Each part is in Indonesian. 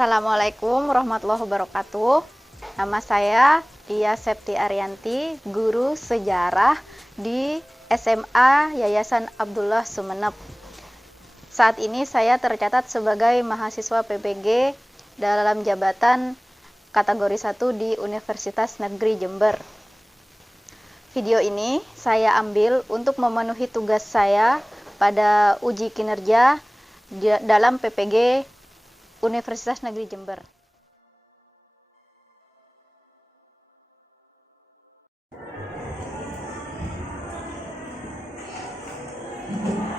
Assalamualaikum warahmatullahi wabarakatuh. Nama saya Dia Septi Arianti, guru sejarah di SMA Yayasan Abdullah Sumeneb. Saat ini saya tercatat sebagai mahasiswa PPG dalam jabatan kategori 1 di Universitas Negeri Jember. Video ini saya ambil untuk memenuhi tugas saya pada uji kinerja dalam PPG Universitas Negeri Jember.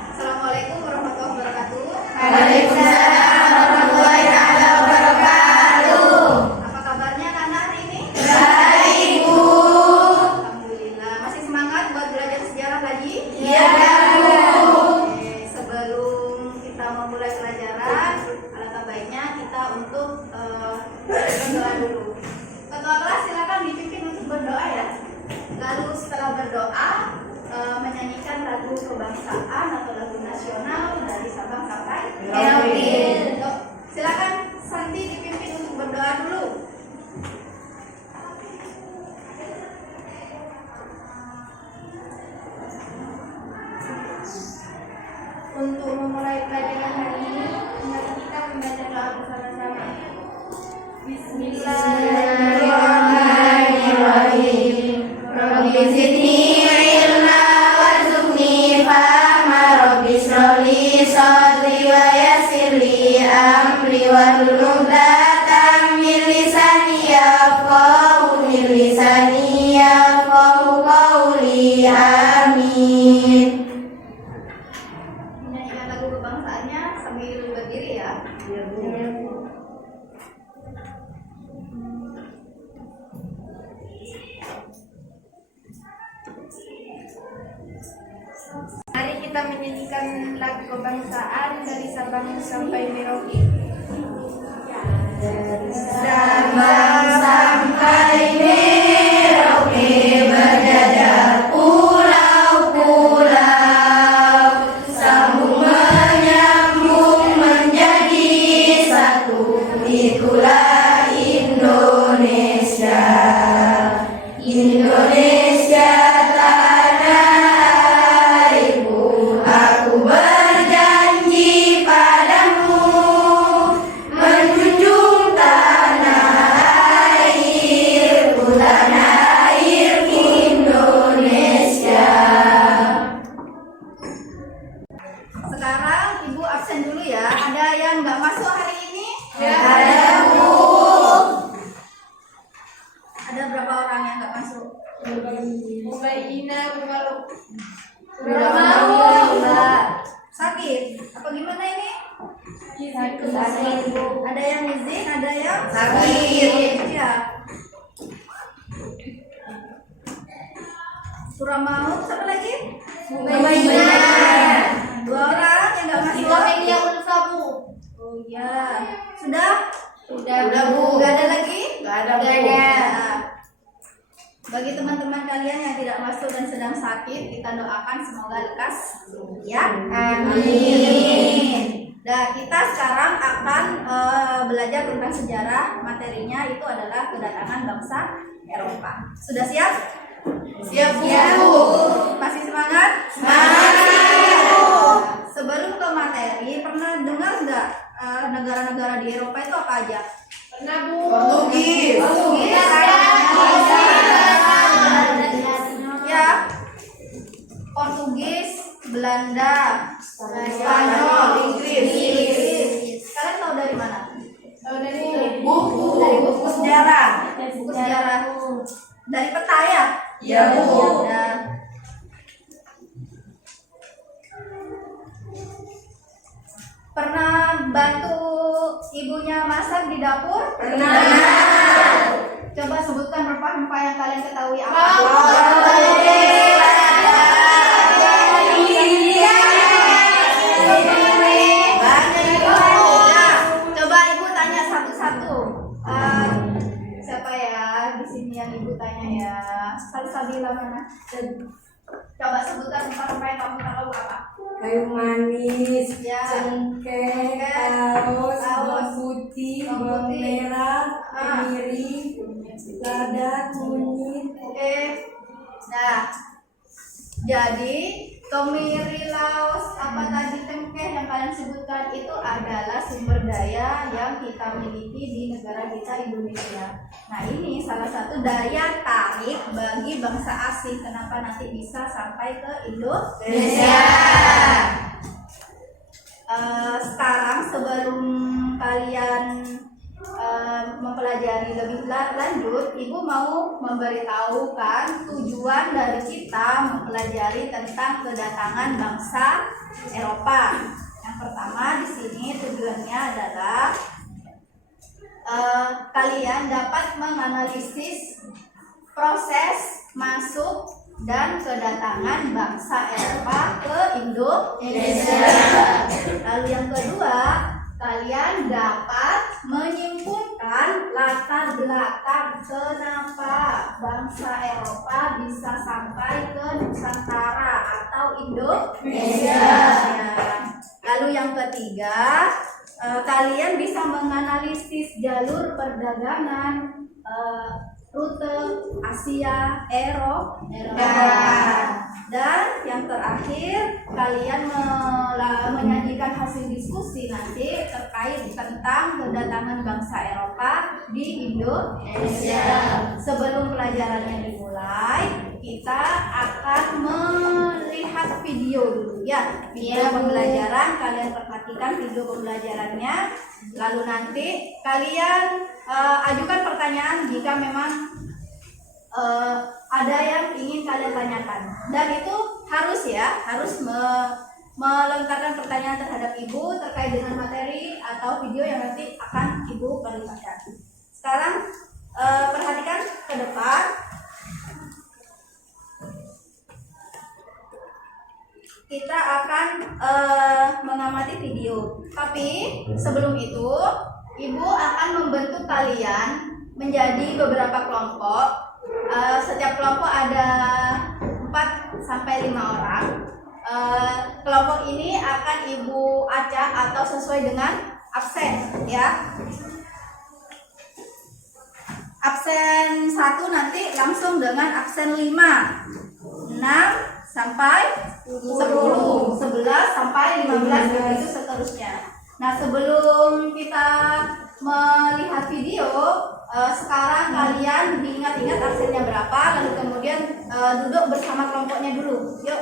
Assalamualaikum warahmatullahi wabarakatuh. Waalaikumsalam warahmatullahi wabarakatuh. Apa kabarnya anak-anak hari ini? Baik, Bu. Alhamdulillah. Masih semangat buat belajar sejarah lagi? Iya, Bu. Oke, sebelum kita memulai pelajaran, alangkah baiknya kita untuk berdoa dulu. Ketua kelas silakan dipimpin untuk berdoa ya. Lalu setelah berdoa, menyanyikan lagu kebangsaan atau lagu nasional dari Sabang sampai Merauke. Silakan Santi dipimpin untuk berdoa dulu. Untuk memulai pelajaran hari ini, mari kita membaca doa bersama-sama. Bismillahirrahmanirrahim. Rabbi zidni ilma warzuqni fahma. Rabbi shrah li sadri wa yassir li amri wahlul 'uqdatam min lisani yafqahu qawli. Amin. Menyanyikan lagu kebangsaannya sambil berdiri ya. Mari kita menyanyikan lagu kebangsaan dari Sabang sampai Merauke. Dari Sabang sampai Merauke berjajar pulau-pulau, sambung menyambung menjadi satu. Itulah Indonesia. Indonesia tanah airku, aku berjanji padamu menjunjung tanah airku, tanah air Indonesia. Sekarang Ibu absen dulu ya. Ada yang nggak masuk hari ini? Ada, Bu. Ada berapa orang yang nggak masuk? Mubayyina bermalu. Udah mau. Sakit? Apa gimana ini? Sakit, Bu. Ada yang izin, ada yang Sakit. Iya. Kurang mau, siapa lagi? Mubayyina. 2 orang yang nggak masuk. Bu. Oh iya. Sudah? Udah, Bu. Nggak ada lagi? Nggak ada, Bu. Nah, bagi teman-teman kalian yang tidak masuk dan sedang sakit, kita doakan semoga lekas ya. Amin. Nah, kita sekarang akan belajar tentang sejarah. Materinya itu adalah kedatangan bangsa Eropa. Sudah siap? Siap, Bu. Masih semangat? Semangat, Bu. Sebelum ke materi, pernah dengar nggak negara-negara di Eropa itu apa aja? Pernah, Bu. Portugis. Ya, Portugis, Belanda, Spanyol, Inggris. Kalian tahu dari mana? Buku. Dari buku sejarah. Buku Sejarah. Dari peta ya? Iya, Bu. Ya. Pernah bantu ibunya masak di dapur? Pernah. Coba sebutkan rempah-rempah yang kalian ketahui apa? Coba Ibu tanya satu-satu. Siapa ya di sini yang Ibu tanya ya? Salsabila mana? Coba sebutkan rempah-rempah yang kamu tahu apa? Kayu manis, Ya. cengkeh, Cengkeh, saus, saus, bawang putih, bawang Kemiri, Laos, apa tadi tengkeh yang kalian sebutkan itu adalah sumber daya yang kita miliki di negara kita Indonesia. Nah, ini salah satu daya tarik bagi bangsa asing. Kenapa nanti bisa sampai ke Indonesia? Sekarang sebelum kalian mempelajari lebih lanjut, Ibu mau memberitahukan tujuan dari kita mempelajari tentang kedatangan bangsa Eropa. Yang pertama di sini tujuannya adalah kalian dapat menganalisis proses masuk dan kedatangan bangsa Eropa ke Indonesia. Lalu yang kedua, kalian dapat menyimpulkan latar belakang kenapa bangsa Eropa bisa sampai ke Nusantara atau Indonesia. Lalu yang ketiga, kalian bisa menganalisis jalur perdagangan, rute Asia, Eropa. Dan yang terakhir, kalian menyajikan hasil diskusi nanti terkait tentang kedatangan bangsa Eropa di Indonesia. Sebelum pelajarannya dimulai, kita akan melihat video dulu ya. Video pembelajaran, kalian perhatikan video pembelajarannya. Lalu nanti kalian ajukan pertanyaan jika memang ada yang ingin kalian tanyakan, dan itu harus melontarkan pertanyaan terhadap Ibu terkait dengan materi atau video yang nanti akan Ibu perlihatkan. Sekarang perhatikan ke depan. Kita akan mengamati video, tapi sebelum itu Ibu akan membentuk kalian menjadi beberapa kelompok. Setiap kelompok ada 4-5 orang. Kelompok ini akan Ibu acak atau sesuai dengan absen ya. Absen 1 nanti langsung dengan absen 5, 6 sampai 10, 11 sampai 15 begitu seterusnya. Nah, sebelum kita melihat video, sekarang kalian diingat-ingat absennya berapa, lalu kemudian duduk bersama kelompoknya dulu. Yuk,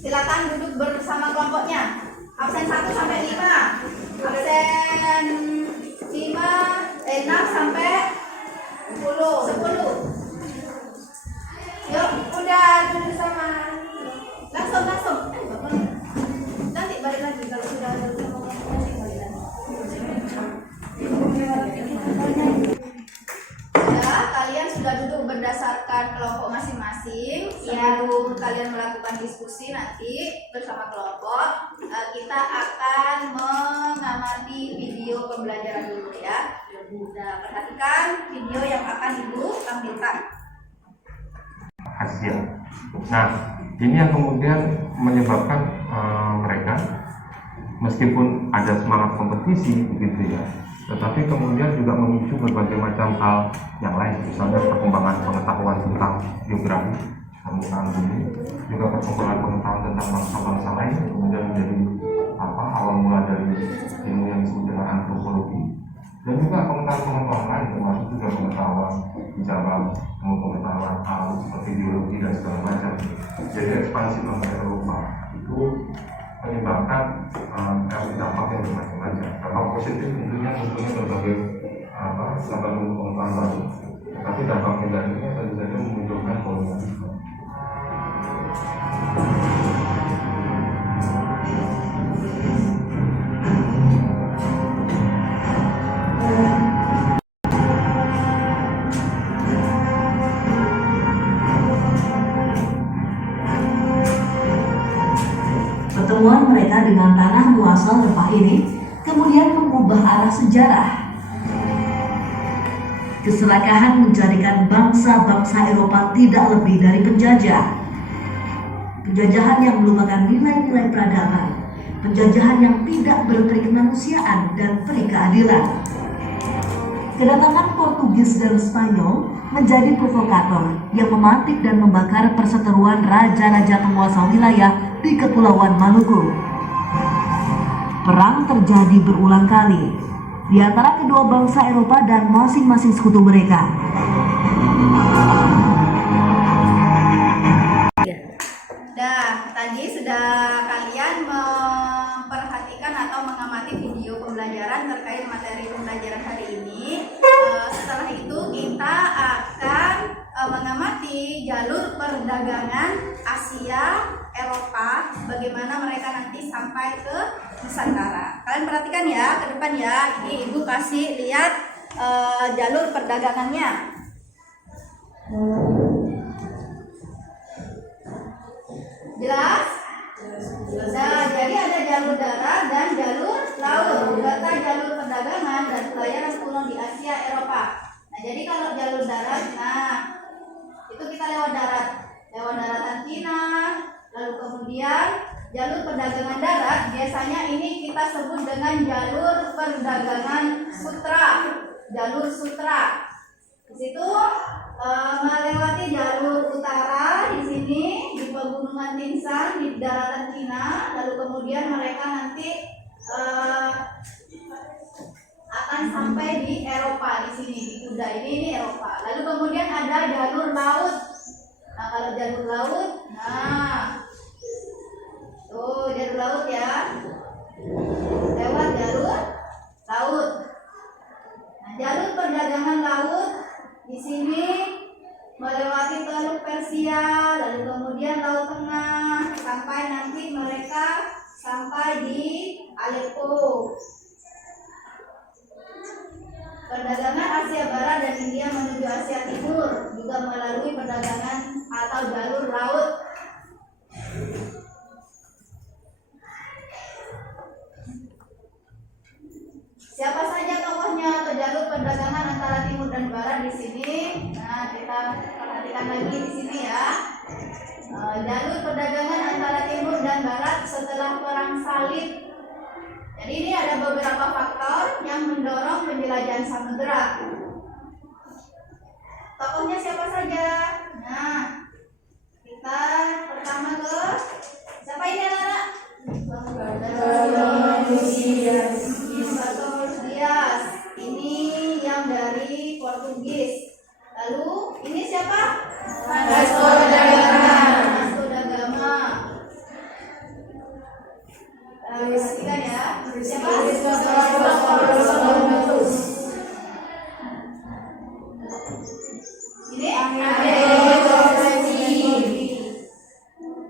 silakan duduk bersama kelompoknya. Absen 1 sampai 5, absen 6 sampai 10. Yuk, udah duduk sama. Langsung. Nanti balik lagi kalau sudah ada nanti balik lagi. Ya, kalian sudah duduk berdasarkan kelompok masing-masing. Sebelum kalian melakukan diskusi nanti bersama kelompok, kita akan mengamati video pembelajaran dulu ya. Sudah perhatikan video yang akan Ibu tampilkan. Hasil. Nah, ini yang kemudian menyebabkan mereka meskipun ada semangat kompetisi begitu ya, tetapi kemudian juga memicu berbagai macam hal yang lain, misalnya perkembangan pengetahuan tentang geografi, permukaan bumi, juga perkembangan pengetahuan tentang bangsa-bangsa lain, kemudian menjadi awal mula dari ilmu yang disebut dengan antropologi, dan juga pengetahuan lain termasuk juga pengetahuan bicara, pengetahuan alam seperti biologi dan segala macam. Jadi ekspansi bangsa Eropa itu menyebabkan dampak yang bermacam-macam. Dampak positif tentunya berbagai pengetahuan baru, tapi dampak negatifnya tentu saja memunculkan kolonialisme. Pertemuan mereka dengan tanah muasal rempah ini kemudian mengubah arah sejarah. Keserakahan menjadikan bangsa-bangsa Eropa tidak lebih dari penjajah. Penjajahan yang melupakan nilai-nilai peradaban, penjajahan yang tidak berperi kemanusiaan dan peri keadilan. Kedatangan Portugis dan Spanyol menjadi provokator yang memantik dan membakar perseteruan raja-raja penguasa wilayah di Kepulauan Maluku. Perang terjadi berulang kali di antara kedua bangsa Eropa dan masing-masing sekutu mereka. Nah, tadi sudah kalian memperhatikan atau mengamati video pembelajaran terkait materi pembelajaran hari ini. Setelah itu kita akan mengamati jalur perdagangan Asia Eropa, bagaimana mereka nanti sampai ke Nusantara. Kalian perhatikan ya ke depan ya. Ini Ibu kasih lihat jalur perdagangannya. Jelas? Nah, jadi ada jalur darat dan jalur laut. Data jalur perdagangan dan pelayaran kuno di Asia Eropa. Nah, jadi kalau jalur darat, nah itu kita lewat daratan Cina, lalu kemudian jalur perdagangan darat biasanya ini kita sebut dengan jalur perdagangan sutra, jalur sutra. Di situ melewati jalur utara di sini di pegunungan Tinshan di daratan Cina, lalu kemudian mereka nanti akan sampai di Eropa di sini di kuda ini Eropa. Lalu kemudian ada jalur laut. Nah, kalau jalur laut, nah tuh jalur laut ya, lewat jalur laut. Nah, jalur perdagangan laut di sini melewati Teluk Persia, lalu kemudian Laut Tengah, sampai nanti mereka sampai di Aleppo. Perdagangan Asia Barat dan India menuju Asia Timur juga melalui perdagangan atau jalur laut. Siapa saja tokohnya atau jalur perdagangan antara timur dan barat di sini? Nah, kita perhatikan lagi di sini ya. Jalur perdagangan antara timur dan barat setelah perang salib. Jadi ini ada beberapa faktor yang mendorong penjelajahan samudera. Tokohnya siapa saja? Nah, kita pertama ke siapa ini anak-anak? Dias. Ini yang dari Portugis. Lalu ini siapa? Vasco da Gama. Perhatikan ya. Siapa? Ini?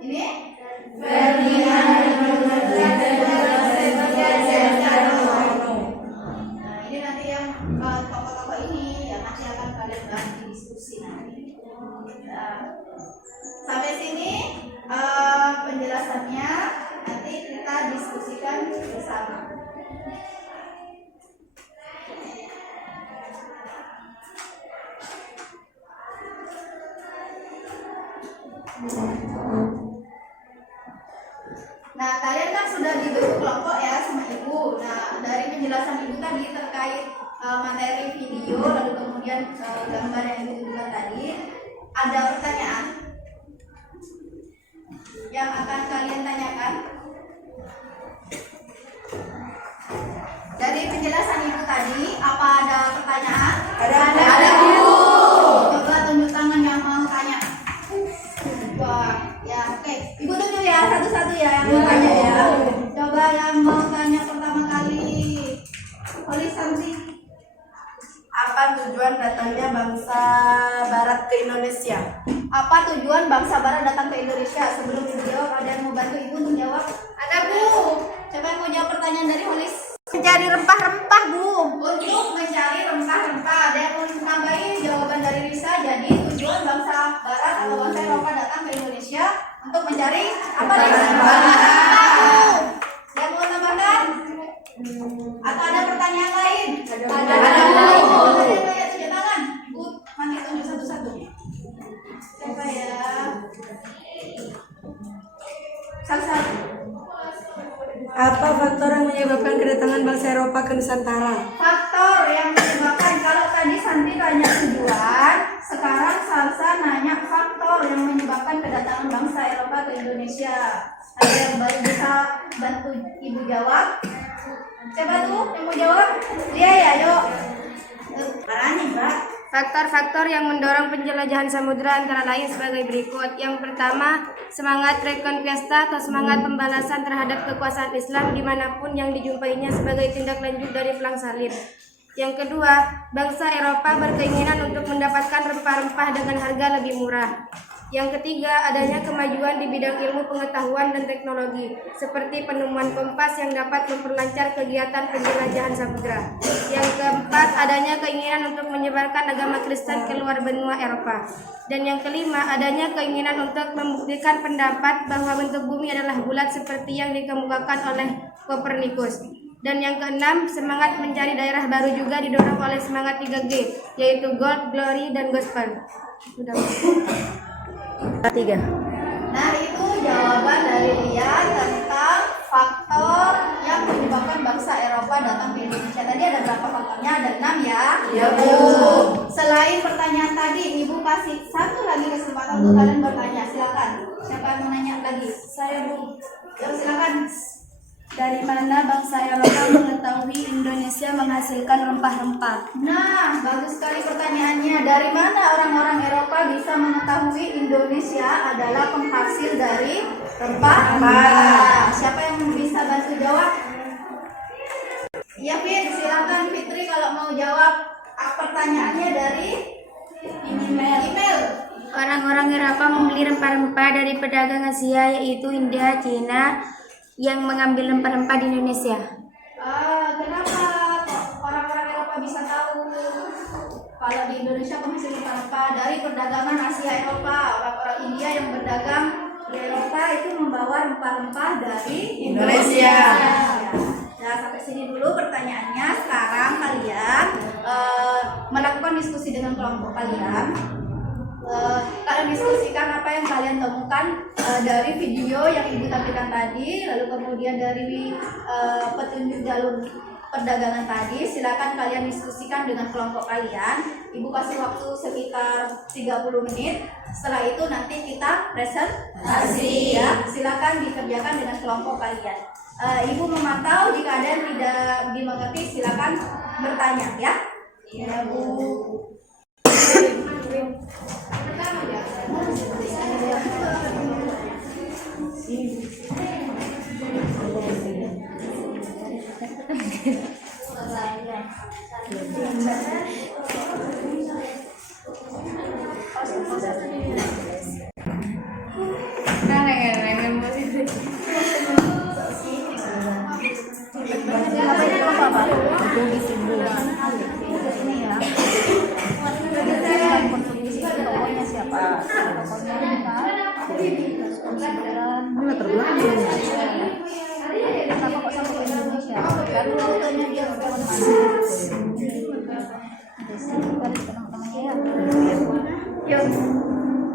Ini? Tokoh-tokoh ini yang nanti akan kalian bahas di diskusi nanti. Sampai sini penjelasannya, nanti kita diskusikan bersama. Nah, kalian kan sudah dibentuk kelompok ya sama Ibu. Nah, dari penjelasan Ibu tadi terkait materi video, lalu kemudian gambar yang ditunjukkan tadi, ada pertanyaan yang akan kalian tanyakan? Dari penjelasan Ibu tadi, apa ada pertanyaan? Ada Bu. Coba tunjuk tangan yang mau tanya. Wah, ya oke. Ibu tunjuk ya satu-satu ya yang mau tanya ya. Coba yang mau tanya pertama kali. Polis Samsi. Apa tujuan datangnya bangsa Barat ke Indonesia? Apa tujuan bangsa Barat datang ke Indonesia? Sebelum dijawab, ada yang mau bantu Ibu untuk jawab? Ada Bu. Coba yang mau jawab pertanyaan dari Polis? Mencari rempah-rempah Bu. Untuk mencari rempah-rempah. Ada yang mau nambahin jawaban dari Risa? Jadi tujuan bangsa Barat atau bangsa Eropa datang ke Indonesia untuk mencari apa nih? Yang mau tambahkan? Atau ada pertanyaan lain? Ada Bu. Tunjuk tangan. Ibu nanti tunjuk satu-satu. Siapa ya? Satu-satu. Apa faktor yang menyebabkan kedatangan bangsa Eropa ke Nusantara? Faktor yang menyebabkan kalau Santi tanya tujuan, sekarang Salsa nanya faktor yang menyebabkan kedatangan bangsa Eropa ke Indonesia. Ada yang baru bisa bantu ibu jawab? Siapa tuh yang mau jawab? Dia ya, yuk. Caranya, Mbak. Faktor-faktor yang mendorong penjelajahan samudera antara lain sebagai berikut. Yang pertama, semangat reconquista atau semangat pembalasan terhadap kekuasaan Islam dimanapun yang dijumpainya sebagai tindak lanjut dari perang salib. Yang kedua, bangsa Eropa berkeinginan untuk mendapatkan rempah-rempah dengan harga lebih murah. Yang ketiga, adanya kemajuan di bidang ilmu pengetahuan dan teknologi, seperti penemuan kompas yang dapat memperlancar kegiatan penjelajahan samudera. Yang keempat, adanya keinginan untuk menyebarkan agama Kristen ke luar benua Eropa. Dan yang kelima, adanya keinginan untuk membuktikan pendapat bahwa bentuk bumi adalah bulat seperti yang dikemukakan oleh Kopernikus. Dan yang keenam, semangat mencari daerah baru juga didorong oleh semangat 3G, yaitu Gold, Glory, dan Gospel. Nah, itu jawaban dari Lia tentang faktor yang menyebabkan bangsa Eropa datang ke Indonesia. Tadi ada berapa faktornya? Ada 6 ya? Iya, Bu. Selain pertanyaan tadi, Ibu kasih satu lagi kesempatan untuk kalian bertanya. Silakan. Siapa yang mau nanya lagi? Saya, Bu. Ya, silakan. Dari mana bangsa Eropa mengetahui Indonesia menghasilkan rempah-rempah? Nah, bagus sekali pertanyaannya. Dari mana orang-orang Eropa bisa mengetahui Indonesia adalah penghasil dari rempah-rempah? Siapa yang bisa bantu jawab? Iya, Fit, silakan Fitri kalau mau jawab. Pertanyaannya dari email. Orang-orang Eropa membeli rempah-rempah dari pedagang Asia, yaitu India, Cina, yang mengambil rempah-rempah di Indonesia. Kenapa kok orang-orang Eropa bisa tahu kalau di Indonesia penghasil rempah-rempah? Dari perdagangan Asia Eropa, orang-orang India yang berdagang di Eropa itu membawa rempah-rempah dari Indonesia. Nah, sampai sini dulu pertanyaannya. Sekarang kalian melakukan diskusi dengan kelompok kalian. Kalian diskusikan apa yang kalian temukan dari video yang Ibu tampilkan tadi, lalu kemudian dari petunjuk jalur perdagangan tadi. Silakan kalian diskusikan dengan kelompok kalian. Ibu kasih waktu sekitar 30 menit. Setelah itu nanti kita presentasi ya. Silakan dikerjakan dengan kelompok kalian. Ibu memantau, jika ada yang tidak dimengerti silakan bertanya ya. Iya, Bu.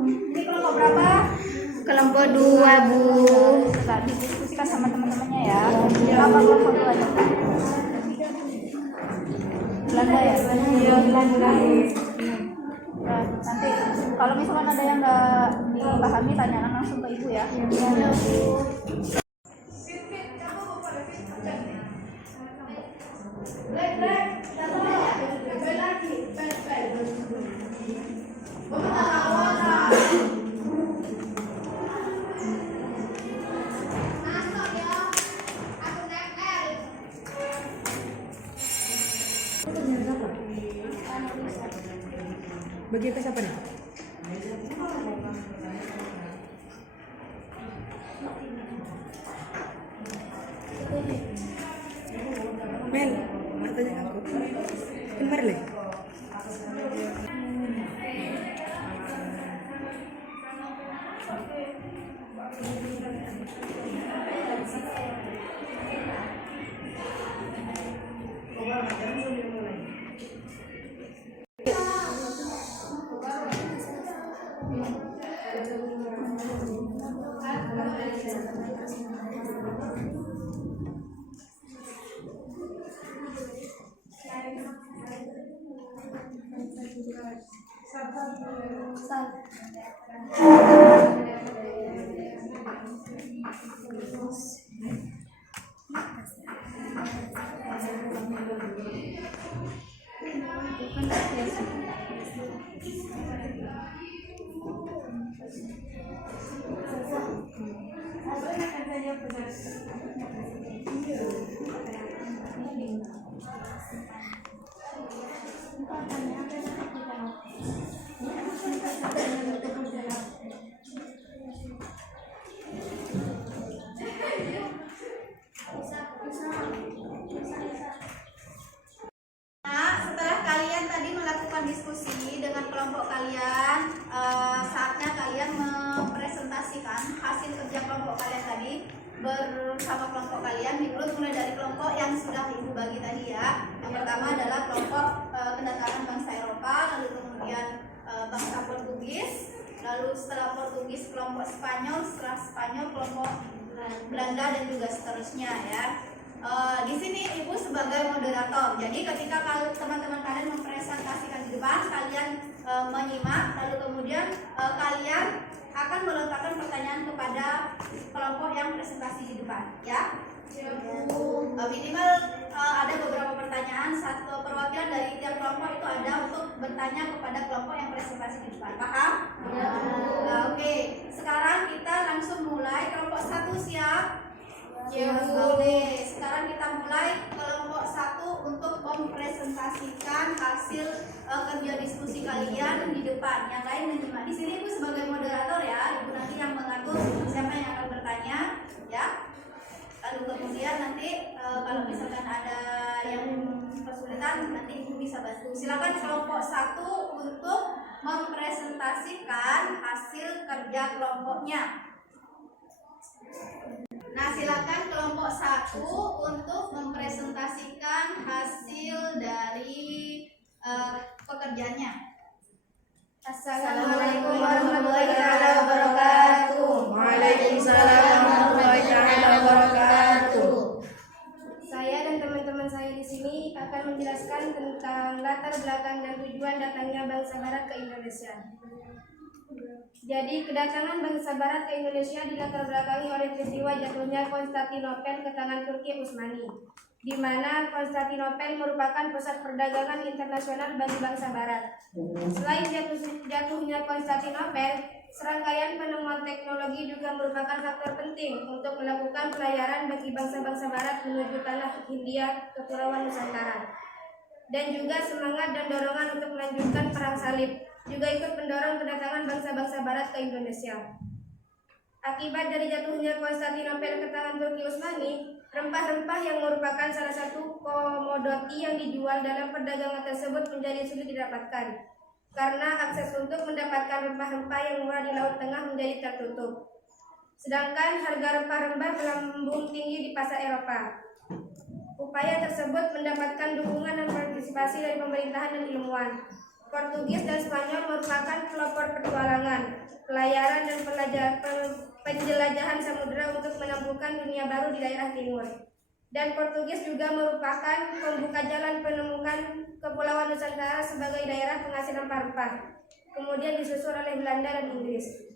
Ini kelompok berapa? Kelompok 2, Bu. Tadi diskusikan sama teman-temannya ya. Apa kelompok 2 nya? Belanda ya? Iya, Belanda. Nah, nanti kalau misalkan ada yang nggak dipahami tanyakan langsung ke Ibu ya. Iya. Bagi tes apa nih? Mel, matanya aku. Kemar leh. Nah, setelah kalian tadi melakukan diskusi dengan kelompok kalian, saatnya kalian mempresentasikan hasil kerja kelompok kalian tadi bersama kelompok kalian. Diurut mulai dari kelompok yang sudah ibu bagi tadi ya. Yang pertama adalah kelompok kedatangan bangsa Eropa, lalu kemudian bangsa Portugis, lalu setelah Portugis kelompok Spanyol, setelah Spanyol kelompok Belanda dan juga seterusnya ya. Di sini ibu sebagai moderator. Jadi ketika teman-teman kalian mempresentasikan di depan, kalian menyimak, lalu kemudian kalian akan melontarkan pertanyaan kepada kelompok yang presentasi di depan, ya. Minimal ada beberapa pertanyaan, satu perwakilan dari tiap kelompok itu ada untuk bertanya kepada kelompok yang presentasi di depan. Paham? Ya. Nah, oke. Sekarang kita langsung mulai. Kelompok 1 siap? Ya. Oke. Sekarang kita mulai kelompok 1 untuk mempresentasikan hasil kerja diskusi kalian di depan. Yang lain menyimak. Di sini ibu sebagai moderator ya. Ibu nanti yang mengatur siapa yang akan bertanya, ya. Lalu kemudian nanti kalau misalkan ada yang kesulitan nanti ibu bisa bantu. Silakan kelompok 1 untuk mempresentasikan hasil kerja kelompoknya. Nah, silakan kelompok 1 untuk mempresentasikan hasil dari pekerjaannya. Assalamualaikum warahmatullahi wabarakatuh. Waalaikumsalam warahmatullahi wabarakatuh. Saya dan teman-teman saya di sini akan menjelaskan tentang latar belakang dan tujuan datangnya bangsa Barat ke Indonesia. Jadi, kedatangan bangsa Barat ke Indonesia dilatar belakangi oleh peristiwa jatuhnya Konstantinopel ke tangan Turki Utsmani, di mana Konstantinopel merupakan pusat perdagangan internasional bagi bangsa Barat. Selain jatuhnya Konstantinopel, serangkaian penemuan teknologi juga merupakan faktor penting untuk melakukan pelayaran bagi bangsa-bangsa Barat menuju tanah Hindia, Kepulauan Nusantara. Dan juga semangat dan dorongan untuk melanjutkan perang salib juga ikut mendorong kedatangan bangsa-bangsa Barat ke Indonesia. Akibat dari jatuhnya Konstantinopel ke tangan Turki Utsmani, rempah-rempah yang merupakan salah satu komoditi yang dijual dalam perdagangan tersebut menjadi sulit didapatkan, karena akses untuk mendapatkan rempah-rempah yang murah di Laut Tengah menjadi tertutup. Sedangkan harga rempah-rempah melambung tinggi di pasar Eropa. Upaya tersebut mendapatkan dukungan dan partisipasi dari pemerintahan dan ilmuwan. Portugis dan Spanyol merupakan pelopor petualangan, pelayaran dan penjelajahan samudera untuk menemukan dunia baru di daerah timur. Dan Portugis juga merupakan pembuka jalan penemukan Kepulauan Nusantara sebagai daerah penghasil rempah-rempah. Kemudian disusul oleh Belanda dan Inggris.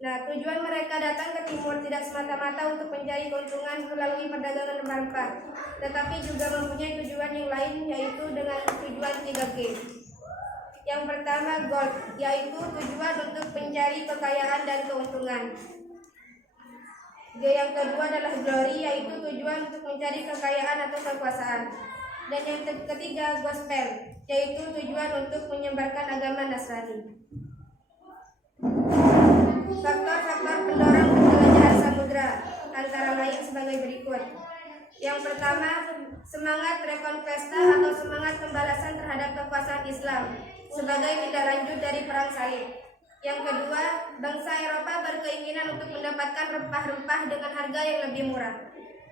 Nah, tujuan mereka datang ke timur tidak semata-mata untuk mencari keuntungan melalui perdagangan rempah-rempah, tetapi juga mempunyai tujuan yang lain, yaitu dengan tujuan 3G. Yang pertama, gold, yaitu tujuan untuk mencari kekayaan dan keuntungan. G yang kedua adalah glory, yaitu tujuan untuk mencari kekayaan atau kekuasaan. Dan yang ketiga, gospel, yaitu tujuan untuk menyebarkan agama Nasrani. Faktor-faktor pendorong penjelajahan samudera antara lain sebagai berikut. Yang pertama, semangat rekonquista atau semangat pembalasan terhadap kekuasaan Islam sebagai tindak lanjut dari perang salib. Yang kedua, bangsa Eropa berkeinginan untuk mendapatkan rempah-rempah dengan harga yang lebih murah.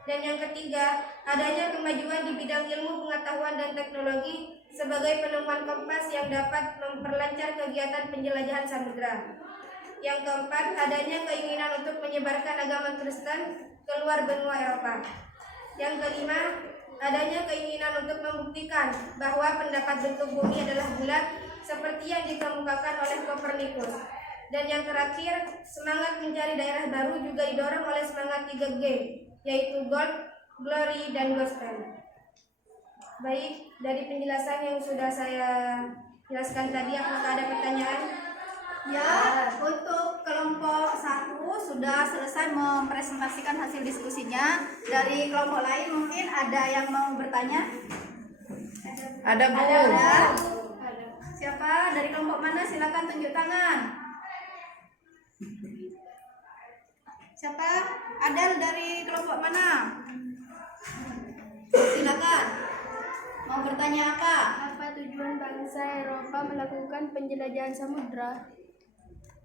Dan yang ketiga, adanya kemajuan di bidang ilmu pengetahuan dan teknologi sebagai penemuan kompas yang dapat memperlancar kegiatan penjelajahan samudera. Yang keempat, adanya keinginan untuk menyebarkan agama Kristen keluar benua Eropa. Yang kelima, adanya keinginan untuk membuktikan bahwa pendapat bentuk bumi adalah bulat seperti yang dikemukakan oleh Kopernikus. Dan yang terakhir, semangat mencari daerah baru juga didorong oleh semangat 3G, yaitu Gold, Glory, dan Gospel. Baik, dari penjelasan yang sudah saya jelaskan tadi, apakah ada pertanyaan? Ya, untuk kelompok 1 sudah selesai mempresentasikan hasil diskusinya. Dari kelompok lain mungkin ada yang mau bertanya? Ada, Bu. Ada. Siapa dari kelompok mana? Silakan tunjuk tangan. Siapa? Adel dari kelompok mana? Silakan. Mau bertanya apa? Apa tujuan bangsa Eropa melakukan penjelajahan samudra?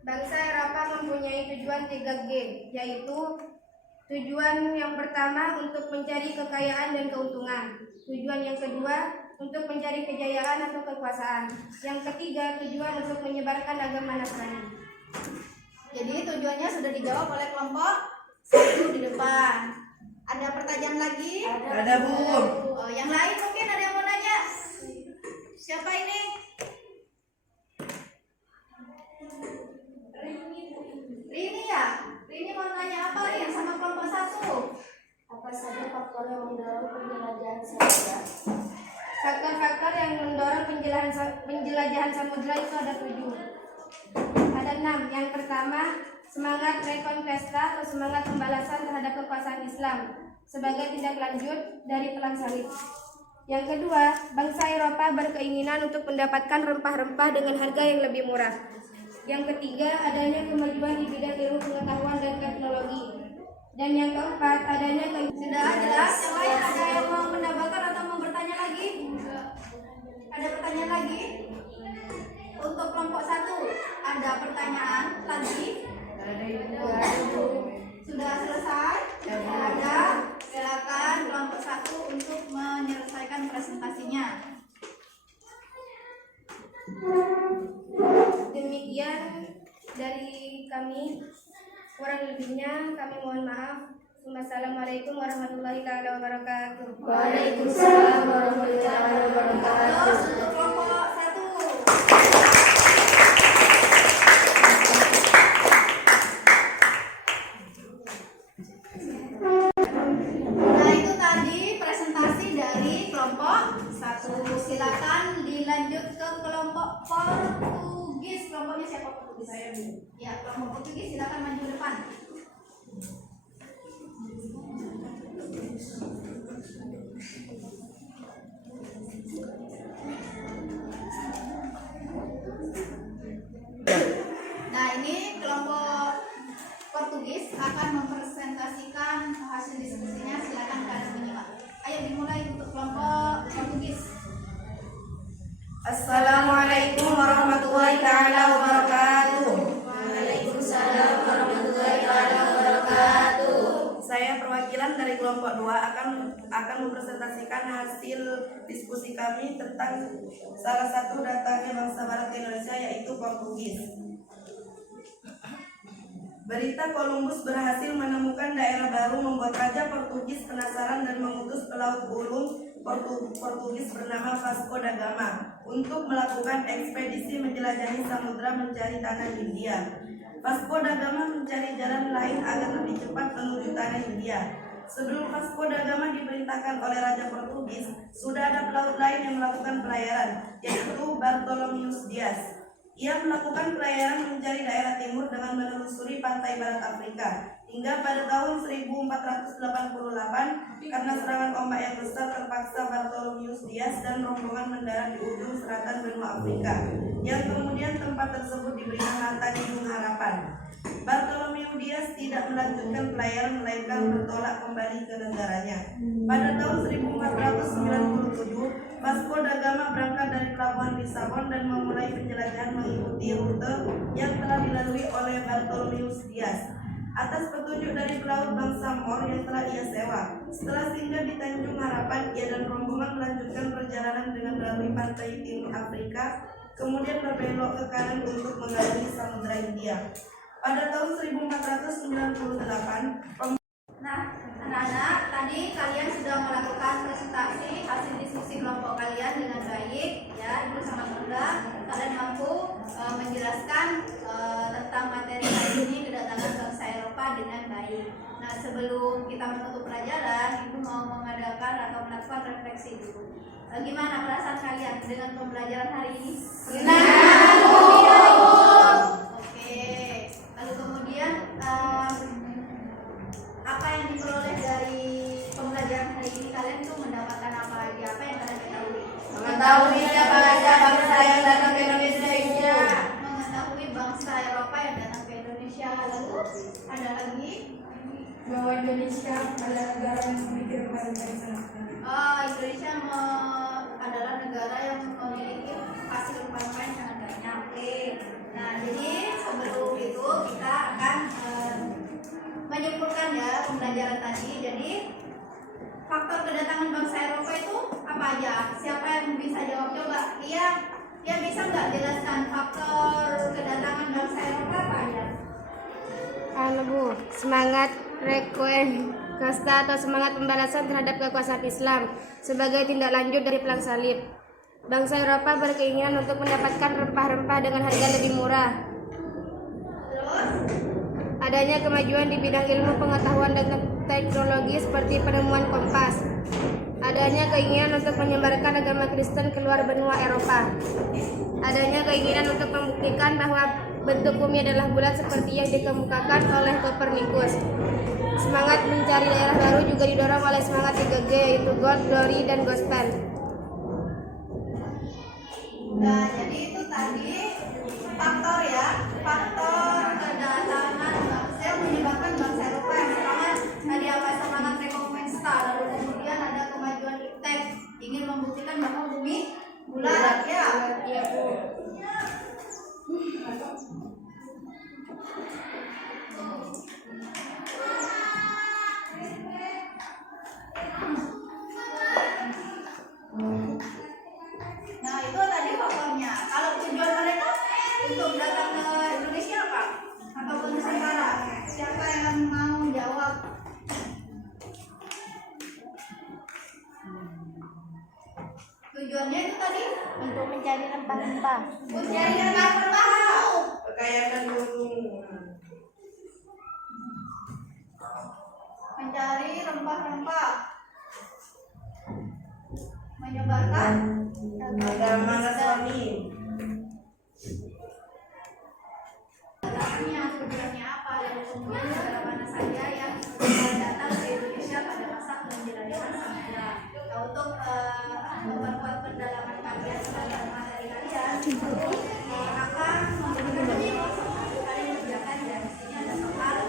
Bangsa Eropa mempunyai tujuan 3G, yaitu tujuan yang pertama untuk mencari kekayaan dan keuntungan. Tujuan yang kedua untuk mencari kejayaan atau kekuasaan. Yang ketiga tujuan untuk menyebarkan agama Nasrani. Jadi tujuannya sudah dijawab oleh kelompok 1 di depan. Ada pertanyaan lagi? Ada, Bu. Oh, yang lain mungkin ada yang mau nanya? Siapa ini? Rini ya? Rini mau nanya apa nih sama kelompok 1? Apa saja faktor yang mendorong penjelajahan samudra? Faktor-faktor yang mendorong penjelajahan samudra itu ada 7. Ada 6. Yang pertama, semangat rekonquista atau semangat pembalasan terhadap kekuasaan Islam sebagai tindak lanjut dari Perang Salib. Yang kedua, bangsa Eropa berkeinginan untuk mendapatkan rempah-rempah dengan harga yang lebih murah. Yang ketiga, adanya kemajuan di bidang ilmu pengetahuan dan teknologi. Dan yang keempat, adanya Sudah jelas? Yang lain ada yang mau menambahkan atau mau bertanya lagi? Ada pertanyaan lagi? Untuk kelompok 1 ada pertanyaan lagi? Sudah selesai? Ada? Silakan kelompok 1 untuk menyelesaikan presentasinya. Demikian dari kami. Kurang lebihnya kami mohon maaf. Wassalamualaikum warahmatullahi wabarakatuh. Waalaikumsalam warahmatullahi wabarakatuh. Terus untuk kelompok 1. Nah, itu tadi presentasi dari kelompok 1. Silakan dilanjut ke kelompok Portugis. Kelompoknya siapa Portugis? Saya, Bu. Ya, kelompok Portugis silakan maju depan. Nah, ini kelompok Portugis akan mempresentasikan hasil diskusinya. Silakan kalian menyimak. Ayo dimulai untuk kelompok Portugis. Assalamualaikum warahmatullahi wabarakatuh. Waalaikumsalam warahmatullahi wabarakatuh. Saya perwakilan dari kelompok 2 akan mempresentasikan hasil diskusi kami tentang salah satu datangnya bangsa barat ke Indonesia, yaitu Portugis. Berita Columbus berhasil menemukan daerah baru membuat Raja Portugis penasaran dan mengutus pelaut ulung Portugis bernama Vasco da Gama untuk melakukan ekspedisi menjelajahi samudra mencari tanah India. Vasco da Gama mencari jalan lain agar lebih cepat menuju tanah India. Sebelum Vasco da Gama diperintahkan oleh Raja Portugis, sudah ada pelaut lain yang melakukan pelayaran, yaitu Bartolomeus Dias. Ia melakukan pelayaran mencari daerah timur dengan menelusuri pantai barat Afrika. Hingga pada tahun 1488, karena serangan ombak yang besar, terpaksa Bartolomeus Dias dan rombongan mendarat di ujung selatan benua Afrika, yang kemudian tempat tersebut diberi nama Tanjung Harapan. Bartolomeus Dias tidak melanjutkan pelayaran melainkan bertolak kembali ke negaranya. Pada tahun 1497, Vasco da Gama berangkat dari pelabuhan Lisabon dan memulai penjelajahan mengikuti rute yang telah dilalui oleh Bartolomeus Dias atas petunjuk dari pelaut bangsa Mor yang telah ia sewa. Setelah singgah di Tanjung Harapan, ia dan rombongan melanjutkan perjalanan dengan melalui pantai timur Afrika, kemudian berbelok ke kanan untuk mengarungi Samudra India. Pada tahun 1498, Nah, anak-anak, tadi kalian sudah melakukan presentasi hasil diskusi kelompok kalian dengan baik, ya, Ibu sama Bunda. Kalian kalian mampu menjelaskan tentang materi hari ini, kedatangan bangsa Eropa dengan baik. Nah, sebelum kita menutup pelajaran, Ibu mau mengadakan atau melakukan refleksi dulu. Gimana perasaan kalian dengan pembelajaran hari ini? Oke. Lalu kemudian apa yang diperoleh dari pembelajaran hari ini? Kalian tuh mendapatkan apa aja? Apa yang kalian ketahui? Mengetahui siapa saja bangsa yang datang ke Indonesia. Mengetahui bangsa Eropa yang datang ke Indonesia. Lalu ada lagi Bahwa Indonesia adalah negara yang memiliki rempah-rempah yang sangat banyak. Indonesia adalah negara yang memiliki hasil rempah-rempah yang sangat banyak. Oke. Nah, jadi sebelum itu kita akan menyimpulkan ya pembelajaran tadi. Jadi faktor kedatangan bangsa Eropa itu apa aja? Siapa yang bisa jawab? Coba dia bisa nggak jelaskan faktor kedatangan bangsa Eropa apa aja? Bu, semangat Reconquista atau semangat pembalasan terhadap kekuasaan Islam sebagai tindak lanjut dari perang salib. Bangsa Eropa berkeinginan untuk mendapatkan rempah-rempah dengan harga lebih murah. Adanya kemajuan di bidang ilmu pengetahuan dan teknologi seperti penemuan kompas. Adanya keinginan untuk menyebarkan agama Kristen keluar benua Eropa. Adanya keinginan untuk membuktikan bahwa bentuk bumi adalah bulat seperti yang dikemukakan oleh Copernicus. Semangat mencari daerah baru juga didorong oleh semangat 3G, yaitu God, Glory, dan Gospel. Nah, jadi itu tadi faktor ya, faktor kedatangan bangsa yang menyebabkan bangsa Eropa. Yang pertama tadi apa? Semangat Reconquista. Lalu kemudian ada kemajuan iptek, ingin membuktikan bahwa bumi bulat ya. Iya, Bu. Nah, itu tadi faktornya. Kalau tujuan mereka untuk datang ke Indonesia apa? Atau ke Nusantara? Siapa yang mau jawab? Tujuannya itu tadi Untuk mencari rempah-rempah. mencari rempah-rempah. Kekayaan gunung. Mencari rempah-rempah. Menyebarkan Agama Nasrani. tujuannya apa, dan kemudian negara mana saja yang datang ke Indonesia pada masa penjelajahan Samudra. Nah, untuk memperkuat pendalaman kalian dan materi kalian, akan memberikan kalian kerjakan ya. Di sini ada soal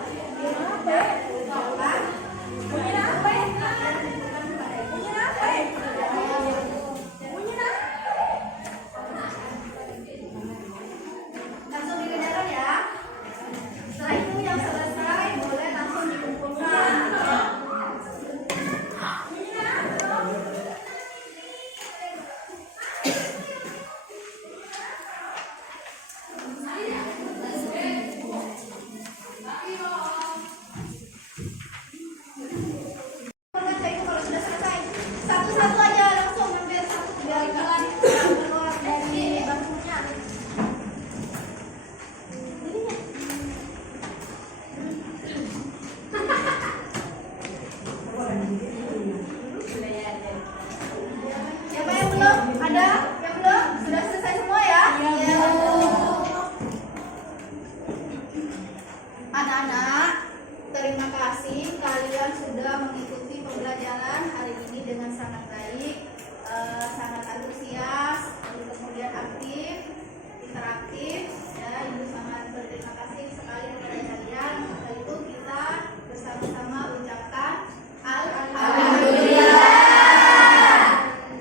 langsung dikejarkan ya. Setelah itu yang selesai boleh langsung dikumpulkan. Kalau sudah selesai, satu-satu aja langsung hampir satu biar kalian keluar dari bangkunya. Siapa yang belum? Ada? Yang belum? Sudah selesai semua ya? Iya. Anak-anak, terima kasih kalian sudah mengikuti pembelajaran hari ini dengan sangat baik, sangat antusias, lalu kemudian aktif, interaktif. Ya, Ibu sangat berterima kasih sekali kepada kalian. Untuk itu kita bersama-sama ucapkan Alhamdulillah.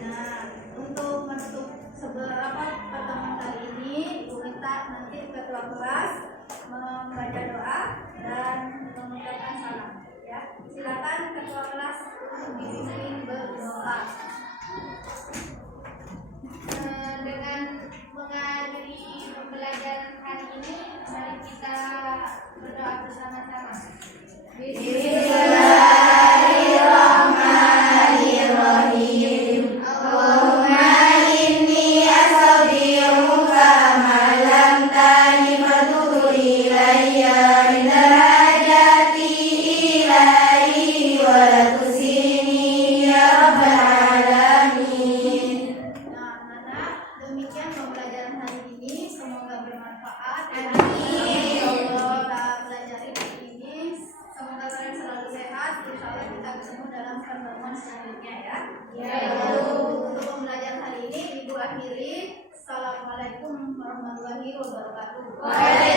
Nah, untuk menutup seberapa pertemuan kali ini, Ibu minta nanti ketua kelas membaca doa dan mengucapkan salam. Ya, silakan ketua kelas untuk dipimpin berdoa. Dengan menghadiri pembelajaran hari ini, mari kita berdoa bersama-sama. Bismillahirrahmanirrahim. Allahumma inni astaghfiruka warahmatullahi wabarakatuh.